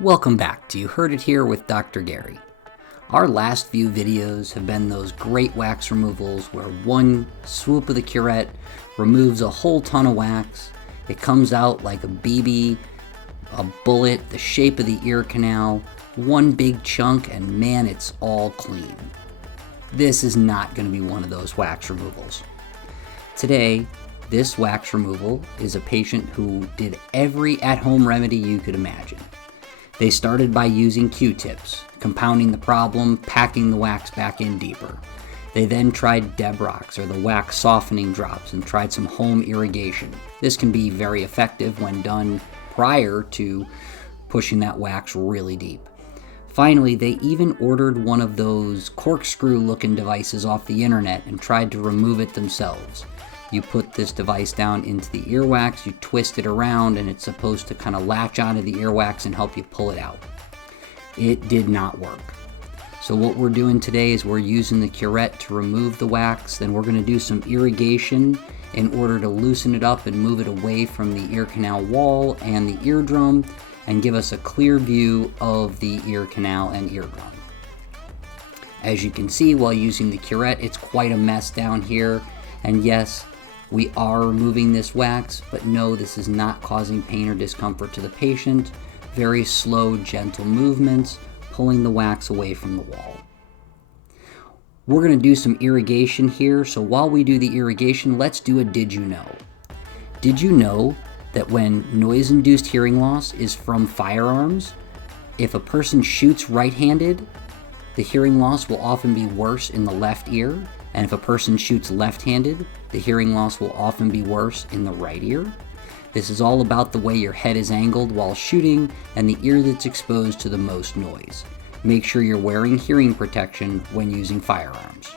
Welcome back to You Heard It Here with Dr. Gary. Our last few videos have been those great wax removals where one swoop of the curette removes a whole ton of wax. It comes out like a BB, a bullet, the shape of the ear canal, one big chunk, and man, it's all clean. This is not going to be one of those wax removals. Today, this wax removal is a patient who did every at-home remedy you could imagine. They started by using Q-tips, compounding the problem, packing the wax back in deeper. They then tried Debrox, or the wax softening drops, and tried some home irrigation. This can be very effective when done prior to pushing that wax really deep. Finally, they even ordered one of those corkscrew-looking devices off the internet and tried to remove it themselves. You put this device down into the earwax, you twist it around, and it's supposed to kind of latch onto the earwax and help you pull it out. It did not work. So what we're doing today is we're using the curette to remove the wax, then we're going to do some irrigation in order to loosen it up and move it away from the ear canal wall and the eardrum and give us a clear view of the ear canal and eardrum. As you can see, while using the curette, it's quite a mess down here, and yes, we are removing this wax, but no, this is not causing pain or discomfort to the patient. Very slow, gentle movements, pulling the wax away from the wall. We're going to do some irrigation here, so while we do the irrigation, let's do a did you know. Did you know that when noise-induced hearing loss is from firearms, if a person shoots right-handed, the hearing loss will often be worse in the left ear, and if a person shoots left-handed, the hearing loss will often be worse in the right ear. This is all about the way your head is angled while shooting and the ear that's exposed to the most noise. Make sure you're wearing hearing protection when using firearms.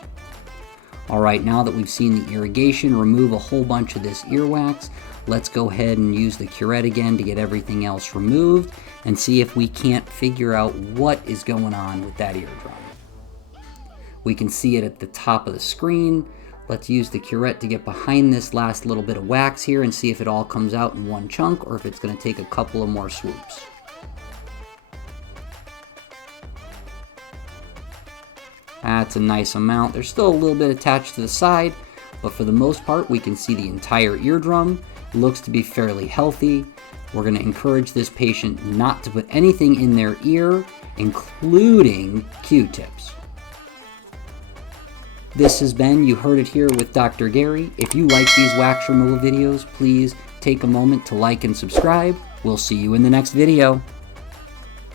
Alright, now that we've seen the irrigation remove a whole bunch of this earwax, let's go ahead and use the curette again to get everything else removed and see if we can't figure out what is going on with that eardrum. We can see it at the top of the screen. Let's use the curette to get behind this last little bit of wax here and see if it all comes out in one chunk or if it's going to take a couple of more swoops. That's a nice amount. There's still a little bit attached to the side, but for the most part, we can see the entire eardrum. It looks to be fairly healthy. We're going to encourage this patient not to put anything in their ear, including Q-tips. This has been You Heard It Here with Dr. Gary. If you like these wax removal videos, please take a moment to like and subscribe. We'll see you in the next video.